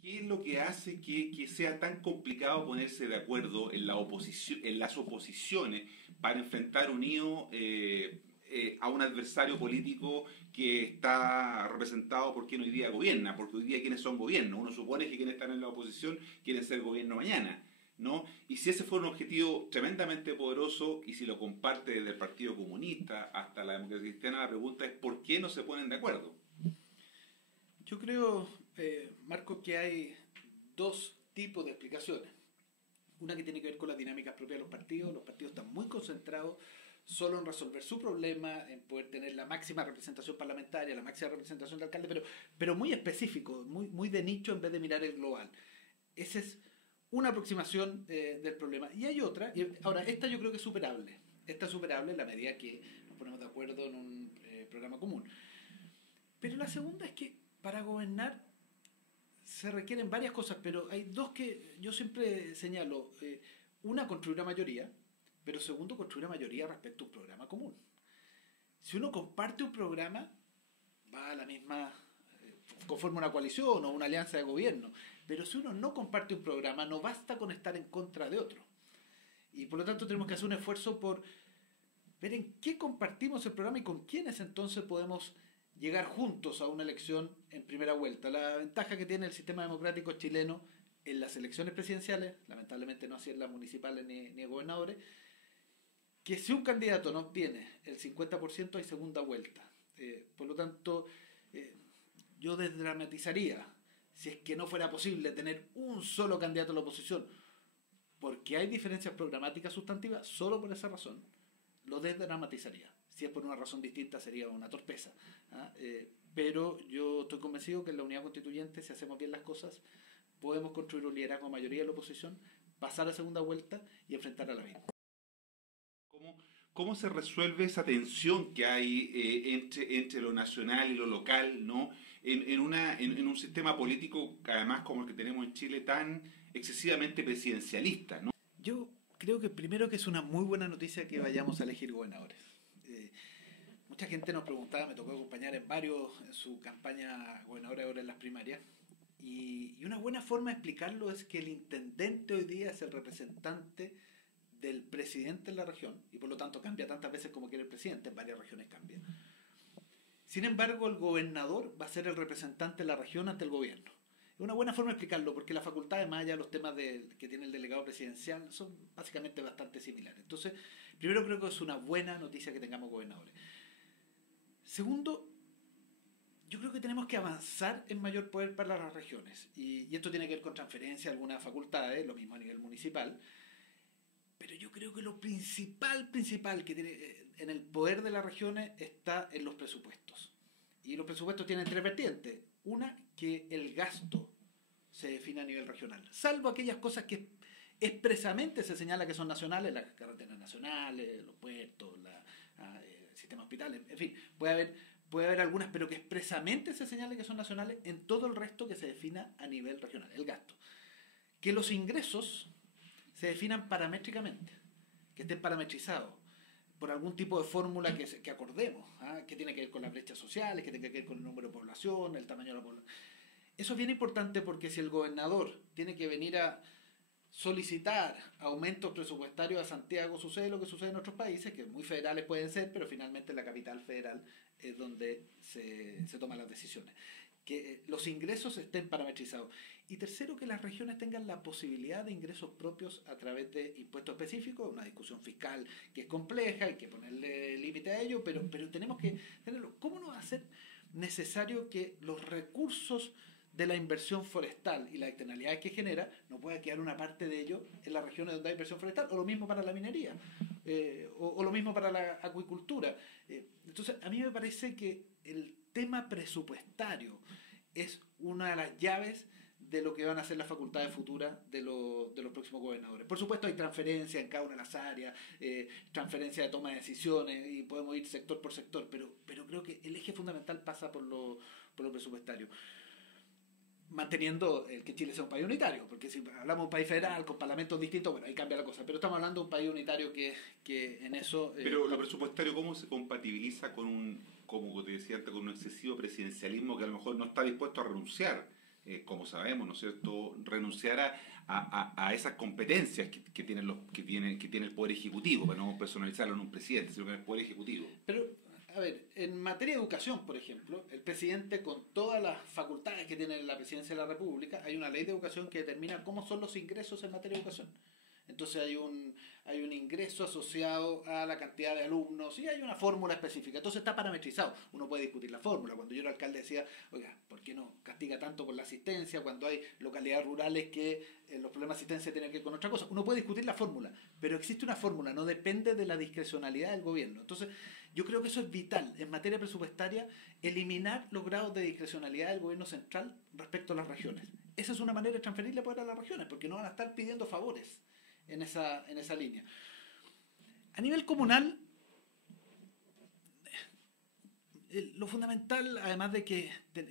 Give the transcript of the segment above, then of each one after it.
¿Qué es lo que hace que sea tan complicado ponerse de acuerdo en la oposición, en las oposiciones para enfrentar unido a un adversario político que está representado por quien hoy día gobierna? Porque hoy día quienes son gobierno, uno supone que quienes están en la oposición quieren ser gobierno mañana, ¿no? Y si ese fue un objetivo tremendamente poderoso y si lo comparte desde el Partido Comunista hasta la Democracia Cristiana, la pregunta es ¿por qué no se ponen de acuerdo? Yo creo, Marco, que hay dos tipos de explicaciones. Una que tiene que ver con las dinámicas propias de los partidos. Los partidos están muy concentrados solo en resolver su problema, en poder tener la máxima representación parlamentaria, la máxima representación de alcalde, pero muy específico, muy de nicho en vez de mirar el global. Esa es una aproximación del problema. Y hay otra, y ahora esta yo creo que es superable. Esta es superable en la medida que nos ponemos de acuerdo en un programa común. Pero la segunda es que para gobernar se requieren varias cosas, pero hay dos que yo siempre señalo. Una, construir una mayoría, pero segundo, construir una mayoría respecto a un programa común. Si uno comparte un programa, va a la misma, conforma una coalición o una alianza de gobierno. Pero si uno no comparte un programa, no basta con estar en contra de otro. Y por lo tanto tenemos que hacer un esfuerzo por ver en qué compartimos el programa y con quiénes entonces podemos llegar juntos a una elección en primera vuelta. La ventaja que tiene el sistema democrático chileno en las elecciones presidenciales, lamentablemente no así en las municipales ni gobernadores, que si un candidato no obtiene el 50% hay segunda vuelta. Por lo tanto, yo desdramatizaría, si es que no fuera posible tener un solo candidato a la oposición, porque hay diferencias programáticas sustantivas, solo por esa razón, lo desdramatizaría. Si es por una razón distinta sería una torpeza. ¿Ah? Pero yo estoy convencido que en la unidad constituyente, si hacemos bien las cosas, podemos construir un liderazgo mayoría de la oposición, pasar a segunda vuelta y enfrentar a la misma. ¿Cómo, cómo se resuelve esa tensión que hay entre lo nacional y lo local, ¿no? En un sistema político, además como el que tenemos en Chile, tan excesivamente presidencialista, ¿no? Yo creo que primero que es una muy buena noticia que vayamos a elegir gobernadores. Eh, Mucha gente nos preguntaba, me tocó acompañar en varios, en su campaña gobernadora ahora en las primarias, y una buena forma de explicarlo es que el intendente hoy día es el representante del presidente en la región, y por lo tanto cambia tantas veces como quiere el presidente, en varias regiones cambia. Sin embargo, el gobernador va a ser el representante de la región ante el gobierno. Es una buena forma de explicarlo, porque las facultades, más allá de los temas que tiene el delegado presidencial, son básicamente bastante similares. Entonces, primero creo que es una buena noticia que tengamos gobernadores. Segundo, yo creo que tenemos que avanzar en mayor poder para las regiones. Y esto tiene que ver con transferencia a algunas facultades, lo mismo a nivel municipal. Pero yo creo que lo principal que tiene en el poder de las regiones está en los presupuestos. Y los presupuestos tienen tres vertientes. Una, que el gasto se define a nivel regional. Salvo aquellas cosas que expresamente se señala que son nacionales, las carreteras nacionales, los puertos, el sistema hospitales, en fin, puede haber algunas, pero que expresamente se señale que son nacionales, en todo el resto que se defina a nivel regional, el gasto. Que los ingresos se definan paramétricamente, que estén parametrizados por algún tipo de fórmula que acordemos, ¿ah? Que tiene que ver con las brechas sociales, que tiene que ver con el número de población, el tamaño de la población. Eso es bien importante porque si el gobernador tiene que venir a solicitar aumentos presupuestarios a Santiago, sucede lo que sucede en otros países, que muy federales pueden ser, pero finalmente la capital federal es donde se toman las decisiones. Que los ingresos estén parametrizados. Y tercero, que las regiones tengan la posibilidad de ingresos propios a través de impuestos específicos, una discusión fiscal que es compleja, hay que ponerle límite a ello, pero tenemos que tenerlo. ¿Cómo no va a ser necesario que los recursos de la inversión forestal y las externalidades que genera, no pueda quedar una parte de ello en las regiones donde hay inversión forestal, o lo mismo para la minería, o lo mismo para la acuicultura? Entonces, a mí me parece que el tema presupuestario es una de las llaves de lo que van a ser las facultades futuras de los próximos gobernadores. Por supuesto hay transferencia en cada una de las áreas, transferencia de toma de decisiones, y podemos ir sector por sector, pero creo que el eje fundamental pasa por lo presupuestario, manteniendo el que Chile sea un país unitario, porque si hablamos de un país federal con parlamentos distintos, bueno, ahí cambia la cosa, pero estamos hablando de un país unitario que en eso... Pero lo presupuestario, ¿cómo se compatibiliza con como te decía antes, con un excesivo presidencialismo que a lo mejor no está dispuesto a renunciar como sabemos, ¿no es cierto?, renunciar a esas competencias que tiene el Poder Ejecutivo, para no personalizarlo en un presidente, sino que en el Poder Ejecutivo. Pero, a ver, en materia de educación, por ejemplo, el presidente, con todas las facultades que tiene la presidencia de la República, hay una ley de educación que determina cómo son los ingresos en materia de educación. Entonces hay un ingreso asociado a la cantidad de alumnos y hay una fórmula específica. Entonces está parametrizado. Uno puede discutir la fórmula. Cuando yo era alcalde decía, oiga, ¿por qué no castiga tanto por la asistencia cuando hay localidades rurales que los problemas de asistencia tienen que ver con otra cosa? Uno puede discutir la fórmula, pero existe una fórmula, no depende de la discrecionalidad del gobierno. Entonces yo creo que eso es vital en materia presupuestaria, eliminar los grados de discrecionalidad del gobierno central respecto a las regiones. Esa es una manera de transferirle poder a las regiones, porque no van a estar pidiendo favores en esa línea. A nivel comunal, lo fundamental, además de que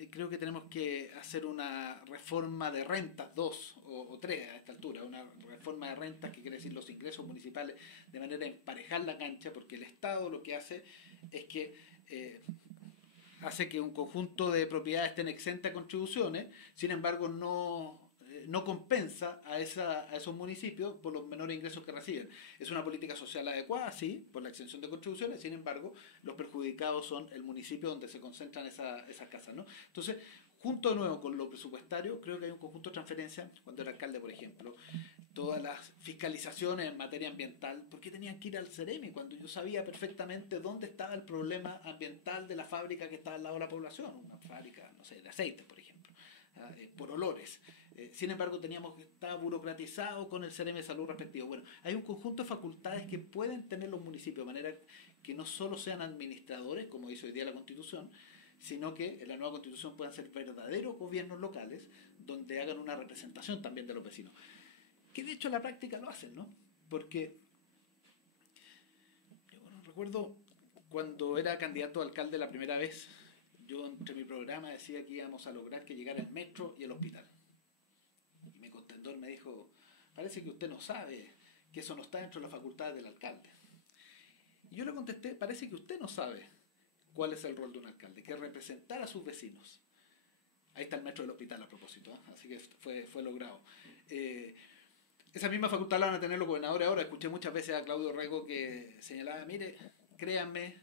creo que tenemos que hacer una reforma de rentas, 2 o 3 a esta altura, una reforma de rentas que quiere decir los ingresos municipales de manera de emparejar la cancha, porque el Estado lo que hace es que hace que un conjunto de propiedades estén exentas de contribuciones, sin embargo no compensa a esos municipios por los menores ingresos que reciben. Es una política social adecuada, sí, por la exención de contribuciones, sin embargo, los perjudicados son el municipio donde se concentran esas casas, ¿no? Entonces, junto de nuevo con lo presupuestario, creo que hay un conjunto de transferencias. Cuando era alcalde, por ejemplo, todas las fiscalizaciones en materia ambiental, ¿por qué tenían que ir al Ceremi cuando yo sabía perfectamente dónde estaba el problema ambiental de la fábrica que estaba al lado de la población? Una fábrica, no sé, de aceite, por ejemplo, por olores. Sin embargo, estaba burocratizado con el CRM de salud respectivo. Bueno, hay un conjunto de facultades que pueden tener los municipios, de manera que no solo sean administradores, como dice hoy día la Constitución, sino que en la nueva Constitución puedan ser verdaderos gobiernos locales, donde hagan una representación también de los vecinos. Que de hecho en la práctica lo hacen, ¿no? Porque yo recuerdo cuando era candidato a alcalde la primera vez, yo entre mi programa decía que íbamos a lograr que llegara el metro y el hospital. Y mi contendor me dijo, parece que usted no sabe que eso no está dentro de las facultades del alcalde. Y yo le contesté, parece que usted no sabe cuál es el rol de un alcalde, que es representar a sus vecinos. Ahí está el metro del hospital a propósito, ¿eh? Así que fue logrado. Esa misma facultad la van a tener los gobernadores ahora. Escuché muchas veces a Claudio Rego que señalaba, mire, créanme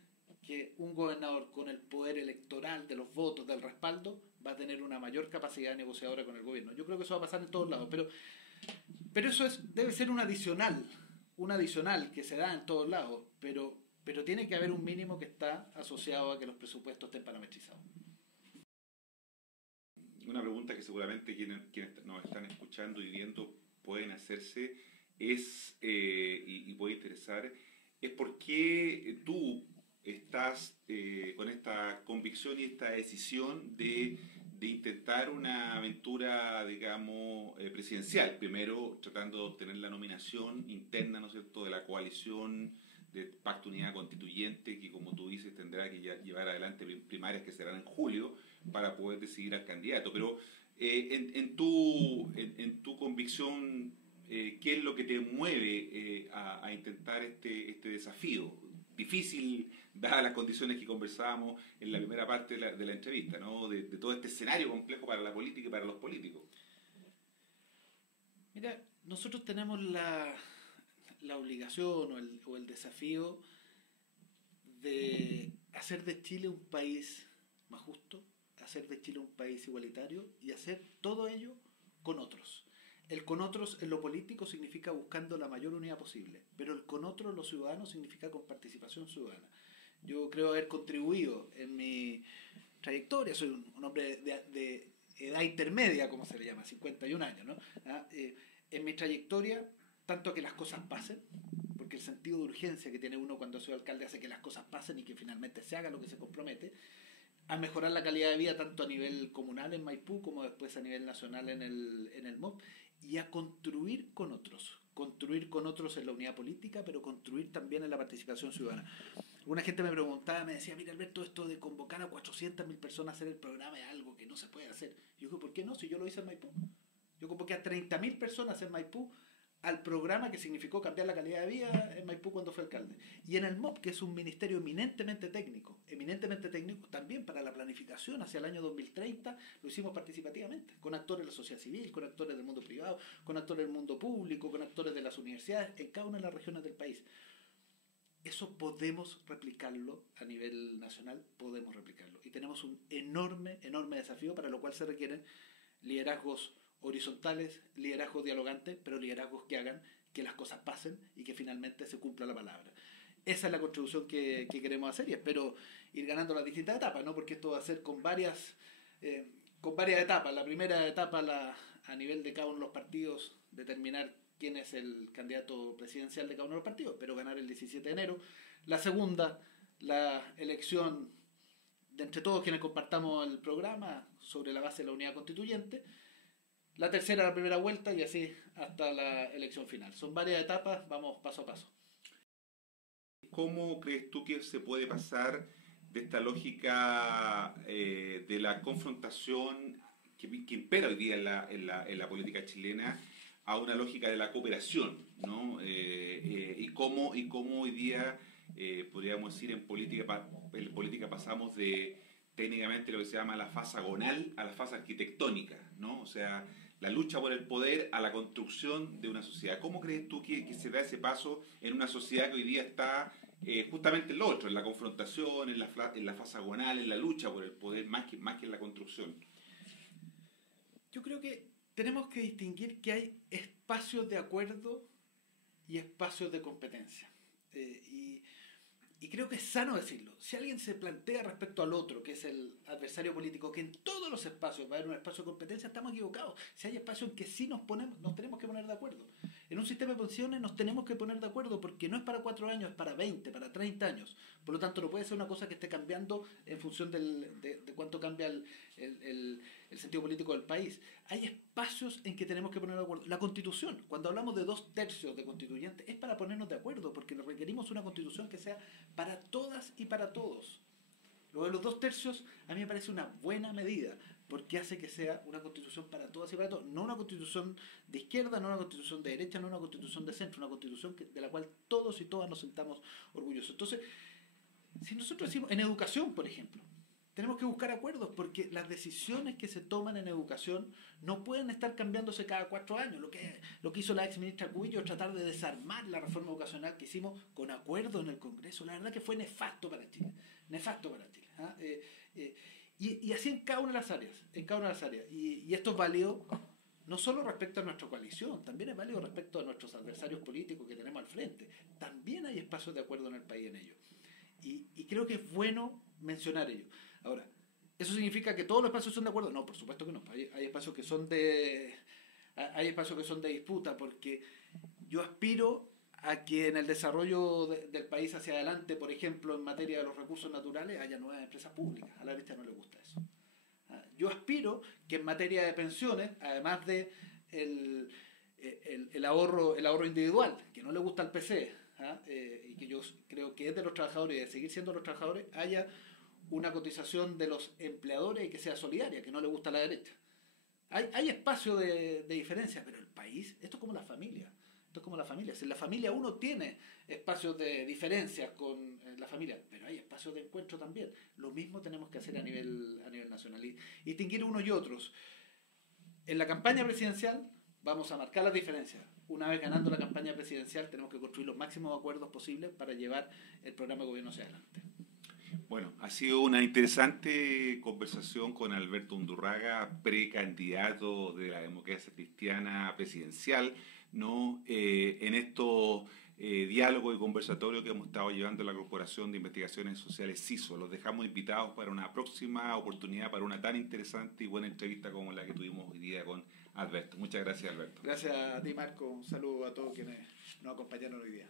que un gobernador con el poder electoral de los votos, del respaldo, va a tener una mayor capacidad negociadora con el gobierno. Yo creo que eso va a pasar en todos lados, pero eso debe ser un adicional que se da en todos lados, pero tiene que haber un mínimo que está asociado a que los presupuestos estén parametrizados. Una pregunta que seguramente quienes nos están escuchando y viendo pueden hacerse es, y puede interesar, es por qué tú estás con esta convicción y esta decisión de intentar una aventura, digamos, presidencial. Primero, tratando de obtener la nominación interna, ¿no es cierto?, de la coalición de Pacto Unidad Constituyente, que como tú dices tendrá que llevar adelante primarias que serán en julio para poder decidir al candidato. Pero en tu convicción, ¿qué es lo que te mueve a intentar este desafío? Difícil, dadas las condiciones que conversábamos en la primera parte de la entrevista, ¿no? De todo este escenario complejo para la política y para los políticos. Mira, nosotros tenemos la obligación o el desafío de hacer de Chile un país más justo, hacer de Chile un país igualitario y hacer todo ello con otros. El con otros en lo político significa buscando la mayor unidad posible, pero el con otros los ciudadanos significa con participación ciudadana. Yo creo haber contribuido en mi trayectoria, soy un hombre de edad intermedia, como se le llama, 51 años, ¿no? En mi trayectoria, tanto a que las cosas pasen, porque el sentido de urgencia que tiene uno cuando soy alcalde hace que las cosas pasen y que finalmente se haga lo que se compromete, a mejorar la calidad de vida tanto a nivel comunal en Maipú como después a nivel nacional en el MOP, y a construir con otros en la unidad política, pero construir también en la participación ciudadana. Una gente me preguntaba, me decía, mira Alberto, esto de convocar a 400.000 personas a hacer el programa es algo que no se puede hacer. Yo digo, ¿por qué no? Si yo lo hice en Maipú. Yo convoqué a 30.000 personas en Maipú al programa que significó cambiar la calidad de vida en Maipú cuando fue alcalde. Y en el MOP, que es un ministerio eminentemente técnico, también para la planificación hacia el año 2030, lo hicimos participativamente, con actores de la sociedad civil, con actores del mundo privado, con actores del mundo público, con actores de las universidades, en cada una de las regiones del país. Eso podemos replicarlo a nivel nacional, podemos replicarlo. Y tenemos un enorme desafío, para lo cual se requieren liderazgos horizontales, liderazgos dialogantes, pero liderazgos que hagan que las cosas pasen y que finalmente se cumpla la palabra. Esa es la contribución que queremos hacer, y espero ir ganando las distintas etapas, ¿no? Porque esto va a ser con varias etapas. La primera etapa, a nivel de cada uno de los partidos, determinar quién es el candidato presidencial de cada uno de los partidos, pero ganar el 17 de enero. La segunda, la elección de entre todos quienes compartamos el programa sobre la base de la unidad constituyente. La tercera, la primera vuelta, y así hasta la elección final. Son varias etapas, vamos paso a paso. ¿Cómo crees tú que se puede pasar de esta lógica de la confrontación que impera hoy día en la política chilena a una lógica de la cooperación, ¿no? Y cómo hoy día, podríamos decir, en política pasamos de técnicamente lo que se llama la fase agonal a la fase arquitectónica, ¿no? O sea, la lucha por el poder a la construcción de una sociedad. ¿Cómo crees tú que se da ese paso en una sociedad que hoy día está justamente en lo otro, en la confrontación, en la fase agonal, en la lucha por el poder, más que en la construcción? Yo creo que tenemos que distinguir que hay espacios de acuerdo y espacios de competencia. Y creo que es sano decirlo. Si alguien se plantea respecto al otro, que es el adversario político, que en todos los espacios va a haber un espacio de competencia, estamos equivocados. Si hay espacios en que sí nos tenemos que poner de acuerdo. En un sistema de pensiones nos tenemos que poner de acuerdo, porque no es para 4 años, es para 20, para 30 años. Por lo tanto, no puede ser una cosa que esté cambiando en función de cuánto cambia el sentido político del país. Hay espacios en que tenemos que poner de acuerdo. La Constitución, cuando hablamos de 2/3 de constituyentes, es para ponernos de acuerdo, porque requerimos una Constitución que sea para todas y para todos. Lo de los 2/3 a mí me parece una buena medida, porque hace que sea una Constitución para todas y para todos. No una Constitución de izquierda, no una Constitución de derecha, no una Constitución de centro, una Constitución de la cual todos y todas nos sentamos orgullosos. Entonces, si nosotros decimos, en educación, por ejemplo, tenemos que buscar acuerdos, porque las decisiones que se toman en educación no pueden estar cambiándose cada 4 años. Lo que hizo la ex ministra Cubillo es tratar de desarmar la reforma educacional que hicimos con acuerdo en el Congreso. La verdad que fue nefasto para Chile. Nefasto para Chile. ¿Ah? Y así en cada una de las áreas. Y esto es válido no solo respecto a nuestra coalición, también es válido respecto a nuestros adversarios políticos que tenemos al frente. También hay espacios de acuerdo en el país en ello. Y creo que es bueno mencionar ello. Ahora, ¿eso significa que todos los espacios son de acuerdo? No, por supuesto que no. Hay espacios que son de disputa, porque yo aspiro a que en el desarrollo del país hacia adelante, por ejemplo, en materia de los recursos naturales, haya nuevas empresas públicas. A la derecha no le gusta eso. Yo aspiro que en materia de pensiones, además de el ahorro individual, que no le gusta al PC, y que yo creo que es de los trabajadores y de seguir siendo los trabajadores, haya una cotización de los empleadores y que sea solidaria, que no le gusta a la derecha. Hay espacio de diferencia, pero el país, esto es como la familia. Si en la familia uno tiene espacios de diferencias con la familia, pero hay espacios de encuentro también. Lo mismo tenemos que hacer a nivel nacional y distinguir unos y otros. En la campaña presidencial vamos a marcar las diferencias. Una vez ganando la campaña presidencial, tenemos que construir los máximos acuerdos posibles para llevar el programa de gobierno hacia adelante. Bueno, ha sido una interesante conversación con Alberto Undurraga, precandidato de la democracia cristiana presidencial, ¿no? En estos diálogos y conversatorios que hemos estado llevando en la Corporación de Investigaciones Sociales CISO. Los dejamos invitados para una próxima oportunidad, para una tan interesante y buena entrevista como la que tuvimos hoy día con Alberto. Muchas gracias, Alberto. Gracias a ti, Marco. Un saludo a todos quienes nos acompañaron hoy día.